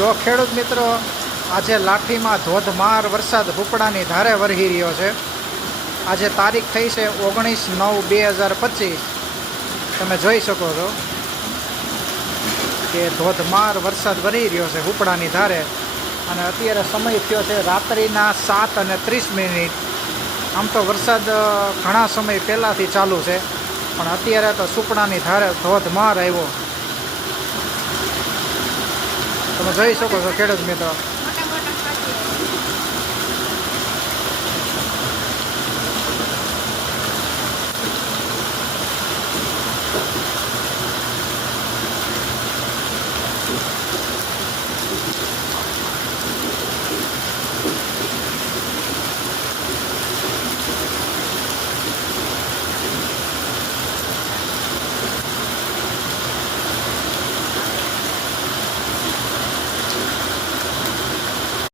જો ખેડૂત મિત્રો, આજે લાઠીમાં ધોધમાર વરસાદ હુપડાની ધારે વરસી રહ્યો છે. આજે તારીખ થઈ છે 19/9/2025. તમે જોઈ શકો છો કે ધોધમાર વરસાદ વરી રહ્યો છે હુપડાની ધારે. અને અત્યારે સમય થયો છે રાત્રિના 7:30. આમ તો વરસાદ ઘણા સમય પહેલાંથી ચાલુ છે, પણ અત્યારે તો સુપડાની ધારે ધોધમાર આવ્યો. તમે જોઈ શકો છો ખેડૂત મિત્રો.